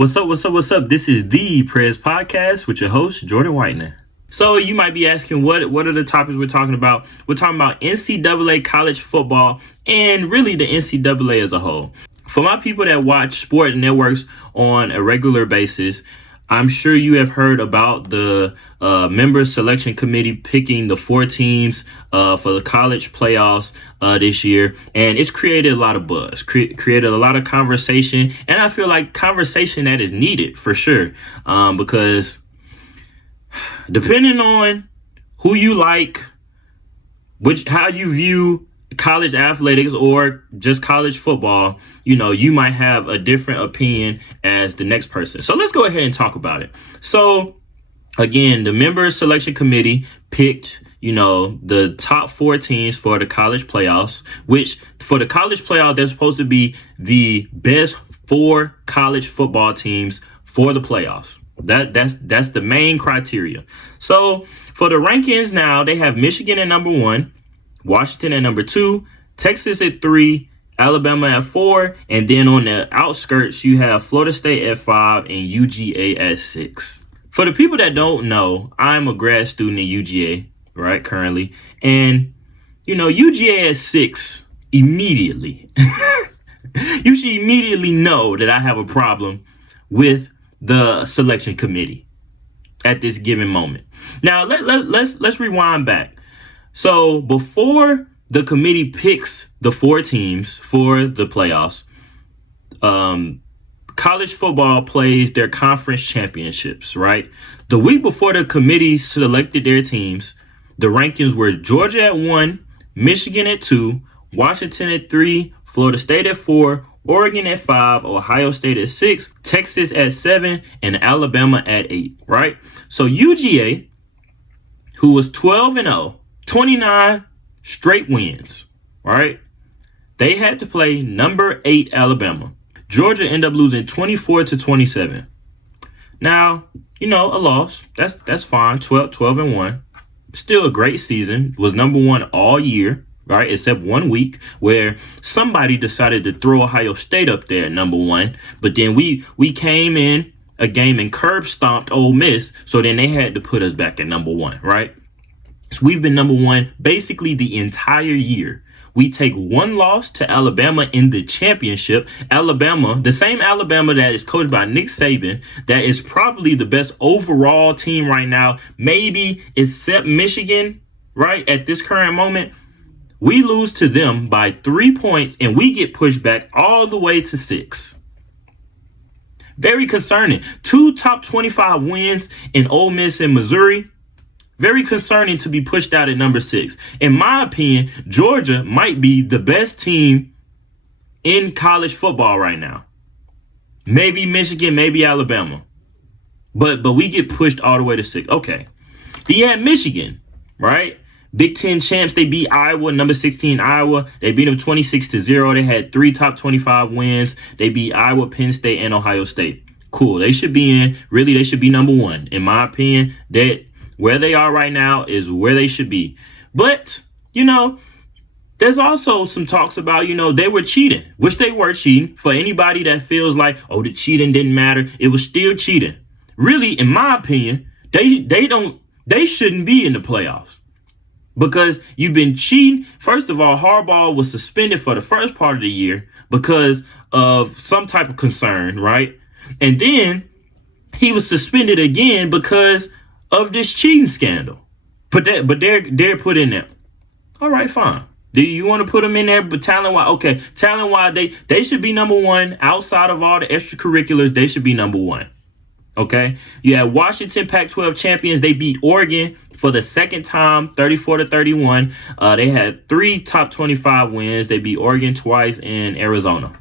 What's up? What's up? What's up? This is the PRES podcast with your host, Jordan Whitening. So you might be asking, what are the topics we're talking about? We're talking about NCAA college football and really the NCAA as a whole. For my people that watch sports networks on a regular basis, I'm sure you have heard about the members selection committee picking the 4 teams for the college playoffs this year. And it's created a lot of buzz, created a lot of conversation. And I feel like conversation that is needed for sure, because depending on who you like, how you view college athletics or just college football, you might have a different opinion as the next person. So let's go ahead and talk about it. So again, the members selection committee picked, the top 4 teams for the college playoffs, which for the college playoff, they're supposed to be the best 4 college football teams for the playoffs. That's the main criteria. So for the rankings now, they have Michigan at number 1, Washington at number 2, Texas at 3, Alabama at 4, and then on the outskirts, you have Florida State at 5 and UGA at 6. For the people that don't know, I'm a grad student at UGA, right, currently. And, UGA at 6, immediately. You should immediately know that I have a problem with the selection committee at this given moment. Now, let's rewind back. So before the committee picks the 4 teams for the playoffs, college football plays their conference championships, right? The week before the committee selected their teams, the rankings were Georgia at 1, Michigan at 2, Washington at 3, Florida State at 4, Oregon at 5, Ohio State at 6, Texas at 7, and Alabama at 8, right? So UGA, who was 12-0, 29 straight wins, right? They had to play number 8 Alabama. Georgia ended up losing 24-27. Now, a loss. That's fine. 12-1. Still a great season. Was number 1 all year, right? Except 1 week where somebody decided to throw Ohio State up there at number 1. But then we came in a game and curb stomped Ole Miss. So then they had to put us back at number 1, right? So we've been number 1 basically the entire year. We take 1 loss to Alabama in the championship. Alabama, the same Alabama that is coached by Nick Saban, that is probably the best overall team right now, maybe except Michigan, right? At this current moment, we lose to them by 3 points and we get pushed back all the way to 6. Very concerning. 2 top 25 wins in Ole Miss and Missouri. Very concerning to be pushed out at number 6. In my opinion, Georgia might be the best team in college football right now. Maybe Michigan, maybe Alabama. But we get pushed all the way to 6. Okay. Then you had Michigan, right? Big Ten champs. They beat Iowa, number 16 Iowa. They beat them 26-0. They had 3 top 25 wins. They beat Iowa, Penn State, and Ohio State. Cool. They should be in. Really, they should be number 1. In my opinion, that where they are right now is where they should be. But, there's also some talks about, they were cheating, which they were cheating. For anybody that feels like, the cheating didn't matter, it was still cheating. Really, in my opinion, they shouldn't be in the playoffs because you've been cheating. First of all, Harbaugh was suspended for the first part of the year because of some type of concern, right? And then he was suspended again because of this cheating scandal. But they're put in there. All right, fine. Do you want to put them in there? But talent-wise, okay. Talent-wise, they should be number 1. Outside of all the extracurriculars, they should be number 1. Okay? You have Washington Pac-12 champions. They beat Oregon for the second time, 34-31. They had 3 top 25 wins. They beat Oregon twice and Arizona.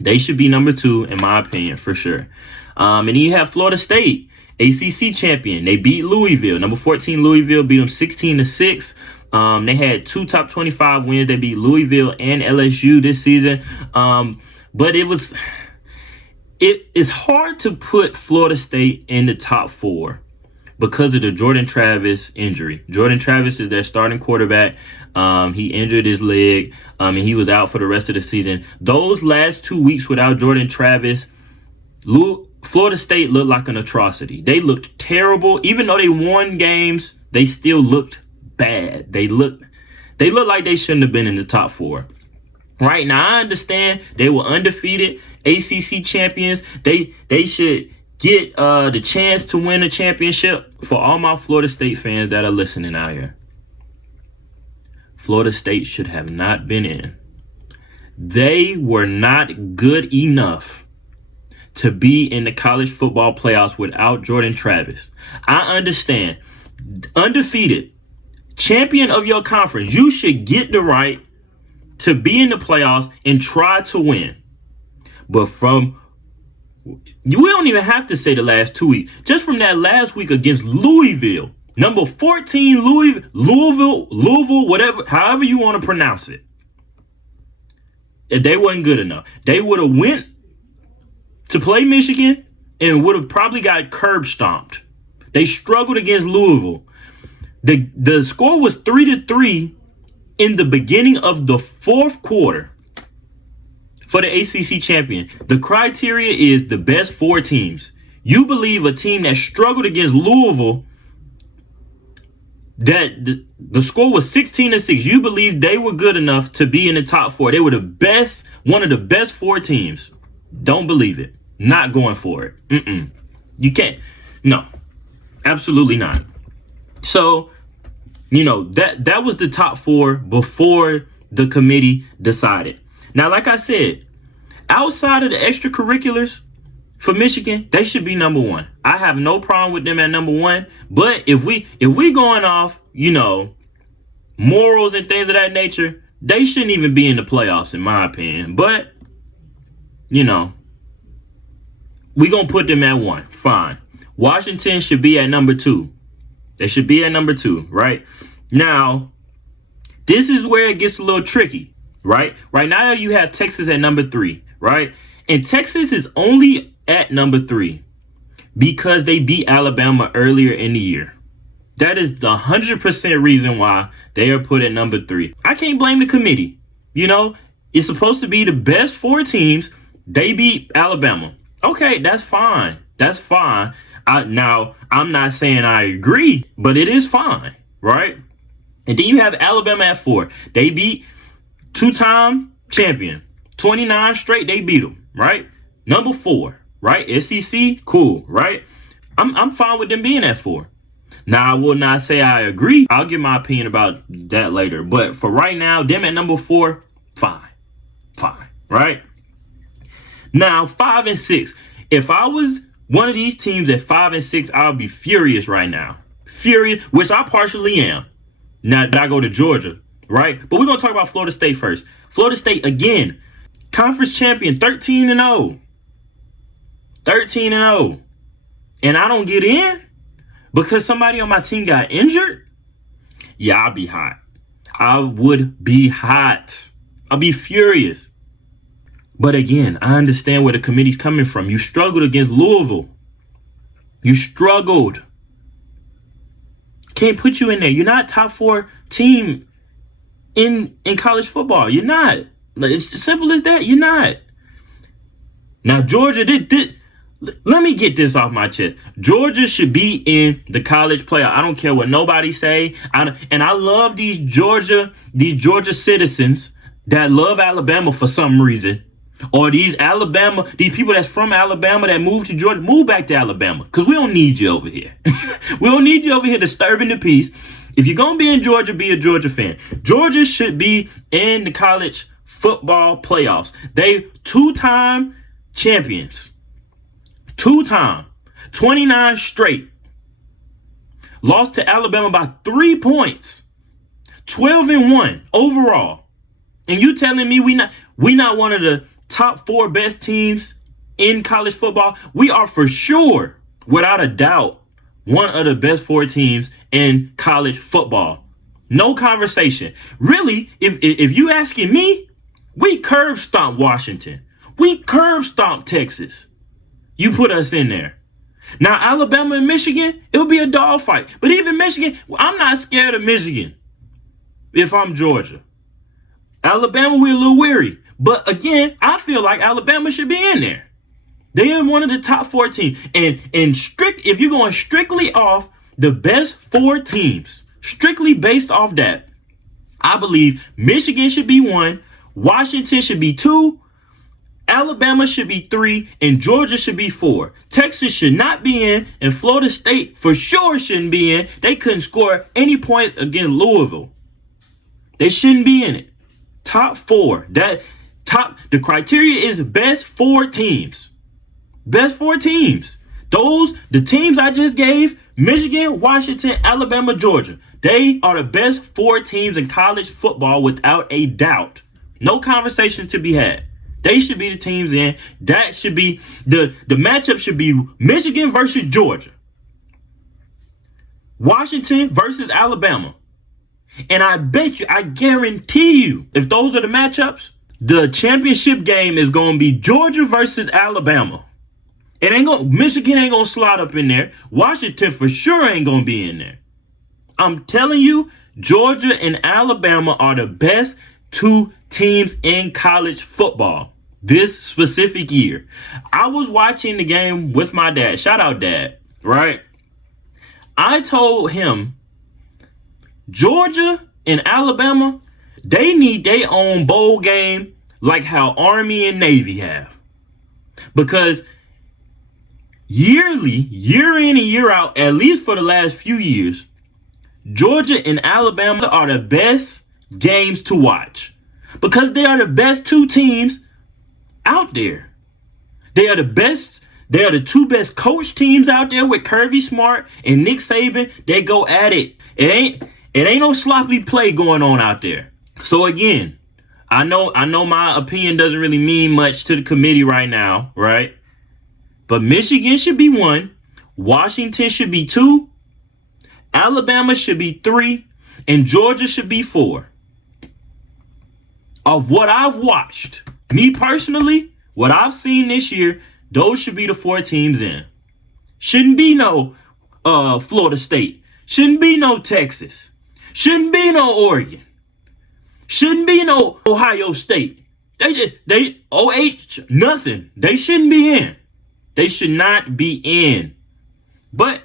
They should be number 2, in my opinion, for sure. And then you have Florida State, ACC champion. They beat Louisville. Number 14 Louisville beat them 16-6. They had 2 top 25 wins. They beat Louisville and LSU this season. But it's hard to put Florida State in the top 4 because of the Jordan Travis injury. Jordan Travis is their starting quarterback. He injured his leg, and he was out for the rest of the season. Those last 2 weeks without Jordan Travis, Florida State looked like an atrocity. They looked terrible. Even though they won games, they still looked bad. They looked like they shouldn't have been in the top 4. Right now, I understand they were undefeated ACC champions. They should get the chance to win a championship. For all my Florida State fans that are listening out here, Florida State should have not been in. They were not good enough to be in the college football playoffs without Jordan Travis. I understand. Undefeated, champion of your conference, you should get the right to be in the playoffs and try to win. But we don't even have to say the last 2 weeks. Just from that last week against Louisville, number 14, Louisville, whatever, however you want to pronounce it. They wasn't good enough. They would have went to play Michigan and would have probably got curb stomped. They struggled against Louisville. The score was 3-3 in the beginning of the 4th quarter for the ACC champion. The criteria is the best 4 teams. You believe a team that struggled against Louisville, that the score was 16-6. You believe they were good enough to be in the top 4. They were one of the best 4 teams. Don't believe it. Not going for it. You can't. No, absolutely not. So, that was the top 4 before the committee decided. Now, like I said, outside of the extracurriculars for Michigan, they should be number 1. I have no problem with them at number 1. But if we going off, morals and things of that nature, they shouldn't even be in the playoffs, in my opinion. But, we going to put them at 1. Fine. Washington should be at number 2. They should be at number 2, right? Now, this is where it gets a little tricky, right? Right now, you have Texas at number 3, right? And Texas is only at number 3 because they beat Alabama earlier in the year. That is the 100% reason why they are put at number 3. I can't blame the committee. It's supposed to be the best 4 teams. They beat Alabama. Okay, that's fine. That's fine. Now, I'm not saying I agree, but it is fine, right? And then you have Alabama at 4. They beat 2-time champion. 29 straight, they beat them, right? Number 4, right? SEC, cool, right? I'm fine with them being at 4. Now, I will not say I agree. I'll give my opinion about that later. But for right now, them at number 4, fine, right? Now, 5 and 6. If I was one of these teams at 5 and 6, I'll be furious right now. Furious, which I partially am. Now I go to Georgia, right? But we're going to talk about Florida State first. Florida State, again, conference champion, 13-0. 13-0. And I don't get in because somebody on my team got injured? Yeah, I'll be hot. I would be hot. I'll be furious. But again, I understand where the committee's coming from. You struggled against Louisville. You struggled. Can't put you in there. You're not top 4 team in college football. You're not. It's as simple as that. You're not. Now, Georgia, let me get this off my chest. Georgia should be in the college playoff. I don't care what nobody say. And I love these Georgia citizens that love Alabama for some reason. Or these people that's from Alabama that moved to Georgia, move back to Alabama. Because we don't need you over here. We don't need you over here disturbing the peace. If you're going to be in Georgia, be a Georgia fan. Georgia should be in the college football playoffs. They 2-time champions. 2-time. 29 straight. Lost to Alabama by 3 points. 12-1 overall. And you telling me we not one of the top 4 best teams in college football? We are for sure, without a doubt, one of the best 4 teams in college football. No conversation. Really, if you asking me, we curb stomped Washington. We curb stomped Texas. You put us in there. Now, Alabama and Michigan, it'll be a dogfight. But even Michigan, I'm not scared of Michigan if I'm Georgia. Alabama, we're a little weary. But again, I feel like Alabama should be in there. They are one of the top 4 teams. And if you're going strictly off the best 4 teams, strictly based off that, I believe Michigan should be 1, Washington should be 2, Alabama should be 3, and Georgia should be 4. Texas should not be in, and Florida State for sure shouldn't be in. They couldn't score any points against Louisville. They shouldn't be in it. Top 4. The criteria is best 4 teams. Best 4 teams. The teams I just gave, Michigan, Washington, Alabama, Georgia. They are the best 4 teams in college football without a doubt. No conversation to be had. They should be the teams in. That should be the matchup should be Michigan versus Georgia. Washington versus Alabama. And I guarantee you, if those are the matchups, the championship game is going to be Georgia versus Alabama. Michigan ain't going to slide up in there. Washington for sure ain't going to be in there. I'm telling you, Georgia and Alabama are the best 2 teams in college football this specific year. I was watching the game with my dad. Shout out, Dad, right? I told him Georgia and Alabama, they need their own bowl game like how Army and Navy have. Because yearly, year in and year out, at least for the last few years, Georgia and Alabama are the best games to watch. Because they are the best 2 teams out there. They are the 2 best coach teams out there with Kirby Smart and Nick Saban. They go at it. It ain't no sloppy play going on out there. So again, I know my opinion doesn't really mean much to the committee right now, right? But Michigan should be 1, Washington should be 2, Alabama should be 3, and Georgia should be 4. Of what I've watched, me personally, what I've seen this year, those should be the 4 teams in. Shouldn't be no Florida State. Shouldn't be no Texas. Shouldn't be no Oregon. Shouldn't be no Ohio State. Nothing. They shouldn't be in. They should not be in. But,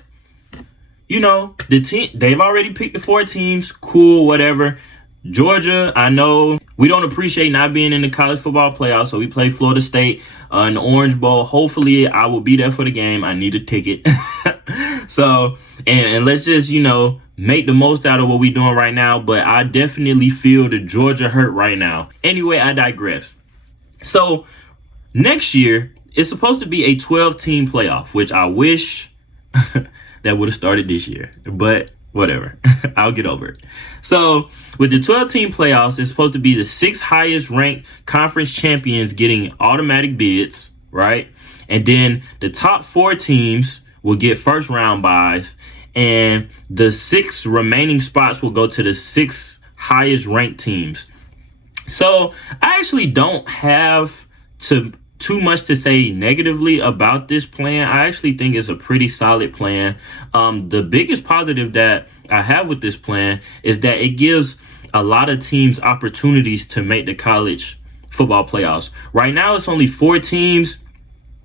the team, they've already picked the 4 teams. Cool, whatever. Georgia, I know we don't appreciate not being in the college football playoffs, so we play Florida State in the Orange Bowl. Hopefully, I will be there for the game. I need a ticket. So, and let's just, make the most out of what we're doing right now. But I definitely feel the Georgia hurt right now. Anyway, I digress. So, next year, it's supposed to be a 12-team playoff, which I wish that would have started this year. But whatever. I'll get over it. So with the 12-team playoffs, it's supposed to be the 6 highest ranked conference champions getting automatic bids, right? And then the top 4 teams will get first round buys, and the 6 remaining spots will go to the 6 highest ranked teams. So I actually don't have too much to say negatively about this plan. I actually think it's a pretty solid plan. The biggest positive that I have with this plan is that it gives a lot of teams opportunities to make the college football playoffs. Right now, it's only 4 teams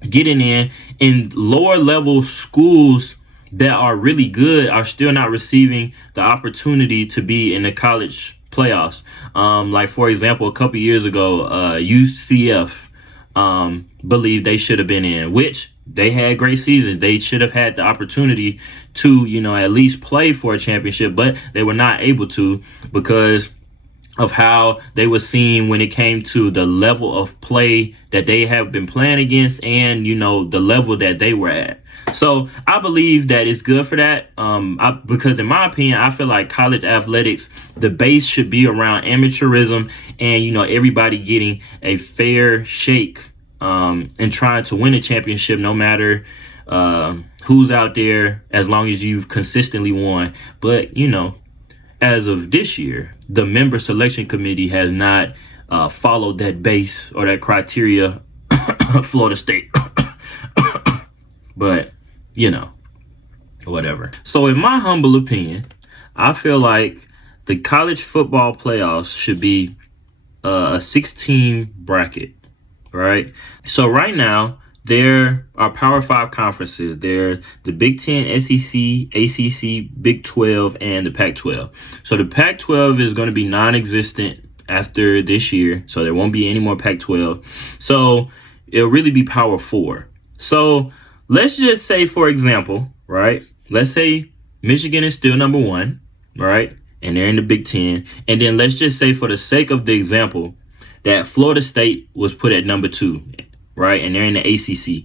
getting in lower level schools that are really good are still not receiving the opportunity to be in the college playoffs. Like, for example, a couple years ago, UCF believe they should have been in, which they had great seasons. They should have had the opportunity to, at least play for a championship, but they were not able to because of how they were seen when it came to the level of play that they have been playing against and, the level that they were at. So I believe that it's good for that because in my opinion, I feel like college athletics, the base should be around amateurism and, everybody getting a fair shake and trying to win a championship no matter who's out there, as long as you've consistently won. But, as of this year, the member selection committee has not followed that base or that criteria. Florida State. But, whatever. So in my humble opinion, I feel like the college football playoffs should be a 16 bracket, right? So right now, there are Power 5 conferences. They're the Big 10, SEC, ACC, Big 12, and the Pac-12. So the Pac-12 is going to be non-existent after this year. So there won't be any more Pac-12. So it'll really be Power 4. So let's just say, for example, right? Let's say Michigan is still number 1, right? And they're in the Big 10. And then let's just say, for the sake of the example, that Florida State was put at number 2, right? And they're in the ACC.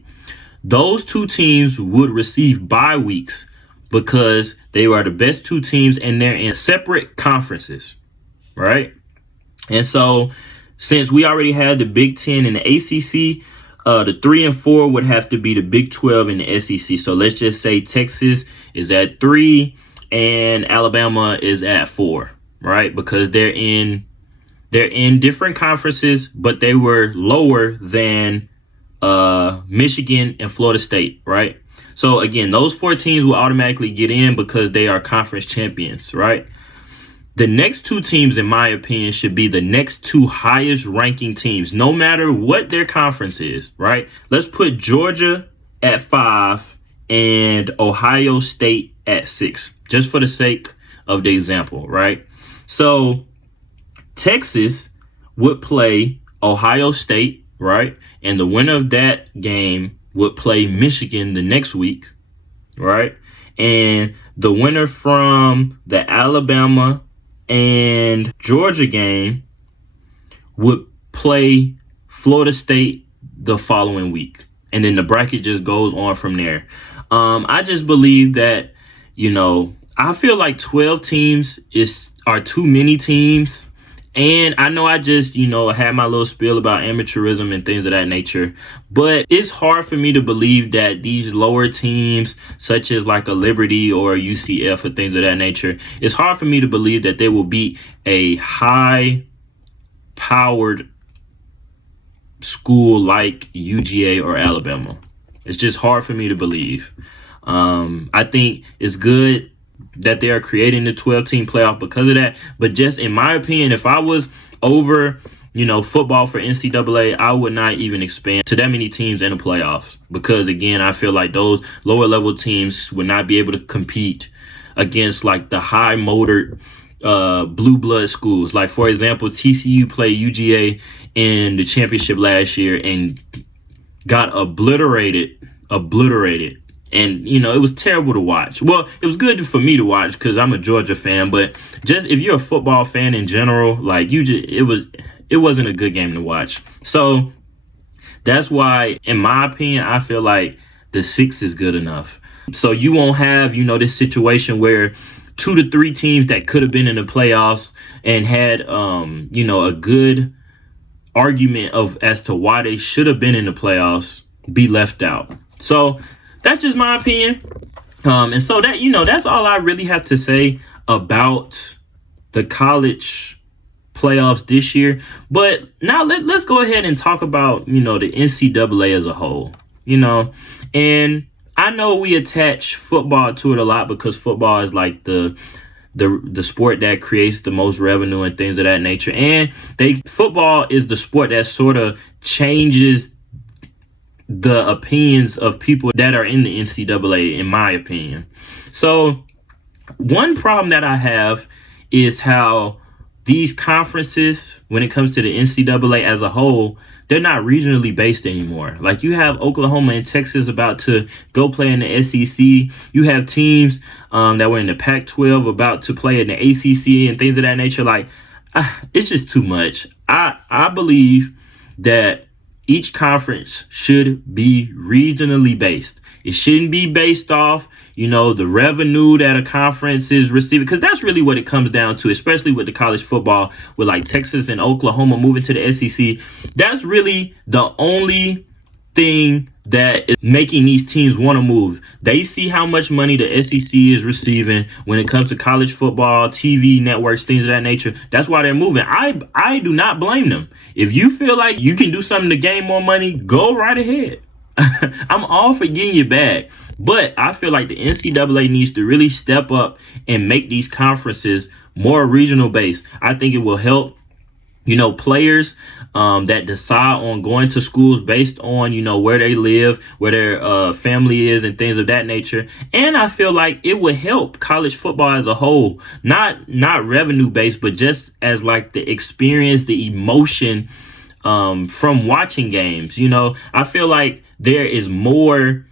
Those 2 teams would receive bye weeks because they are the best 2 teams and they're in separate conferences, right? And so since we already had the Big 10 and the ACC, the 3 and 4 would have to be the Big 12 and the SEC. So let's just say Texas is at 3 and Alabama is at 4, right? Because they're in different conferences, but they were lower than Michigan and Florida State, right? So again, those 4 teams will automatically get in because they are conference champions, right? The next 2 teams, in my opinion, should be the next 2 highest ranking teams, no matter what their conference is, right? Let's put Georgia at 5 and Ohio State at 6, just for the sake of the example, right? So Texas would play Ohio State, right? And the winner of that game would play Michigan the next week, right? And the winner from the Alabama and Georgia game would play Florida State the following week. And then the bracket just goes on from there. I just believe that, I feel like 12 teams are too many teams. And I know I just, had my little spiel about amateurism and things of that nature. But it's hard for me to believe that these lower teams, such as like a Liberty or a UCF or things of that nature, it's hard for me to believe that they will beat a high-powered school like UGA or Alabama. It's just hard for me to believe. I think it's good that they are creating the 12-team playoff because of that. But just in my opinion, if I was over, football for NCAA, I would not even expand to that many teams in the playoffs. Because, again, I feel like those lower-level teams would not be able to compete against, like, the high-motored blue blood schools. Like, for example, TCU played UGA in the championship last year and got obliterated. And, it was terrible to watch. Well, it was good for me to watch because I'm a Georgia fan. But just if you're a football fan in general, like, it wasn't a good game to watch. So that's why, in my opinion, I feel like the 6 is good enough. So you won't have, this situation where 2 to 3 teams that could have been in the playoffs and had, a good argument as to why they should have been in the playoffs be left out. So that's just my opinion. And so that, that's all I really have to say about the college playoffs this year. But now let's go ahead and talk about, the NCAA as a whole, and I know we attach football to it a lot because football is like the sport that creates the most revenue and things of that nature. And football is the sport that sort of changes the opinions of people that are in the NCAA, in my opinion. So one problem that I have is how these conferences, when it comes to the NCAA as a whole, they're not regionally based anymore. Like, you have Oklahoma and Texas about to go play in the SEC. You have teams that were in the Pac-12 about to play in the ACC and things of that nature. Like, it's just too much. I believe that each conference should be regionally based. It shouldn't be based off, the revenue that a conference is receiving, because that's really what it comes down to, especially with the college football, with like Texas and Oklahoma moving to the SEC. That's really the only thing that is making these teams want to move. They see how much money the SEC is receiving when it comes to college football, TV networks, things of that nature. That's why they're moving. I do not blame them. If you feel like you can do something to gain more money, go right ahead. I'm all for getting your bag. But I feel like the NCAA needs to really step up and make these conferences more regional based. I think it will help, players that decide on going to schools based on, where they live, where their family is and things of that nature. And I feel like it would help college football as a whole, not revenue based, but just as like the experience, the emotion from watching games. I feel like there is more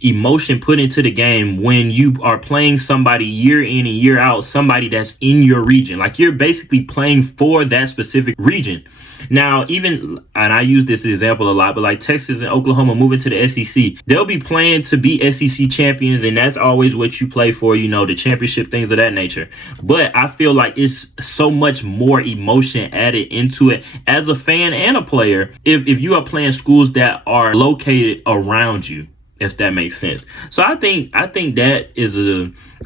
emotion put into the game when you are playing somebody year in and year out, somebody that's in your region. Like, you're basically playing for that specific region. Now, and I use this example a lot, but like Texas and Oklahoma moving to the SEC, they'll be playing to be SEC champions, and that's always what you play for, the championship, things of that nature. But I feel like it's so much more emotion added into it as a fan and a player if you are playing schools that are located around you, if that makes sense. So I think that is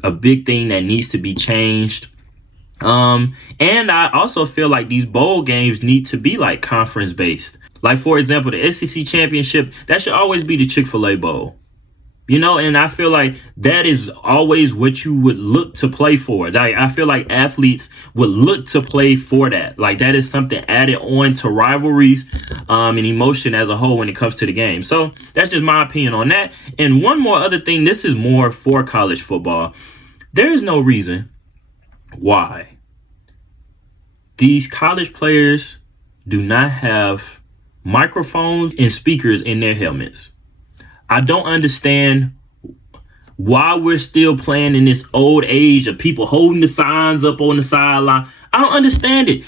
a big thing that needs to be changed. And I also feel like these bowl games need to be like conference based. Like, for example, the SEC championship, that should always be the Chick-fil-A Bowl. And I feel like that is always what you would look to play for. Like, I feel like athletes would look to play for that. Like, that is something added on to rivalries and emotion as a whole when it comes to the game. So that's just my opinion on that. And one more other thing, this is more for college football. There is no reason why these college players do not have microphones and speakers in their helmets. I don't understand why we're still playing in this old age of people holding the signs up on the sideline. I don't understand it.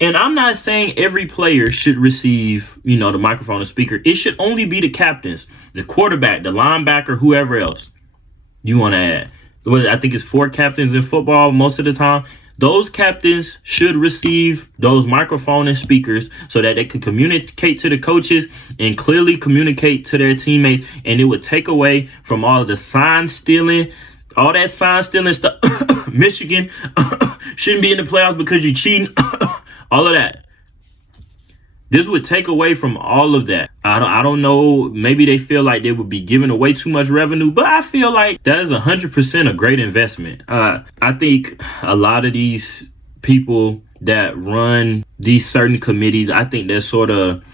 And I'm not saying every player should receive, the microphone and speaker. It should only be the captains, the quarterback, the linebacker, whoever else you want to add. I think it's 4 captains in football most of the time. Those captains should receive those microphone and speakers so that they can communicate to the coaches and clearly communicate to their teammates. And it would take away from all of the sign stealing, all that sign stealing stuff. Michigan shouldn't be in the playoffs because you're cheating. All of that. This would take away from all of that. I don't know. Maybe they feel like they would be giving away too much revenue, but I feel like that is 100% a great investment. I think a lot of these people that run these certain committees, I think they're sort of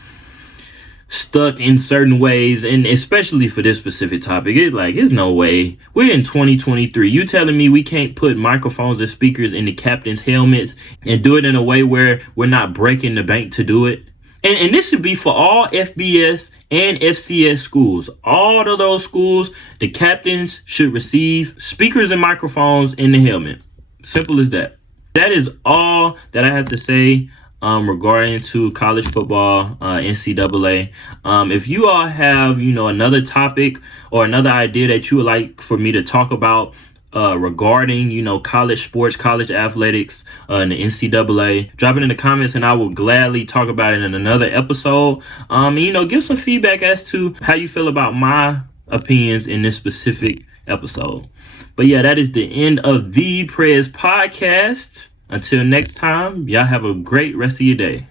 stuck in certain ways, and especially for this specific topic, it's no way. We're in 2023. You telling me we can't put microphones and speakers in the captain's helmets and do it in a way where we're not breaking the bank to do it? And this should be for all FBS and FCS schools. All of those schools, the captains should receive speakers and microphones in the helmet. Simple as that. That is all that I have to say regarding to college football, NCAA. If you all have, another topic or another idea that you would like for me to talk about regarding, college sports, college athletics, and the NCAA, drop it in the comments and I will gladly talk about it in another episode. Give some feedback as to how you feel about my opinions in this specific episode. But yeah, that is the end of the PRES podcast. Until next time, y'all have a great rest of your day.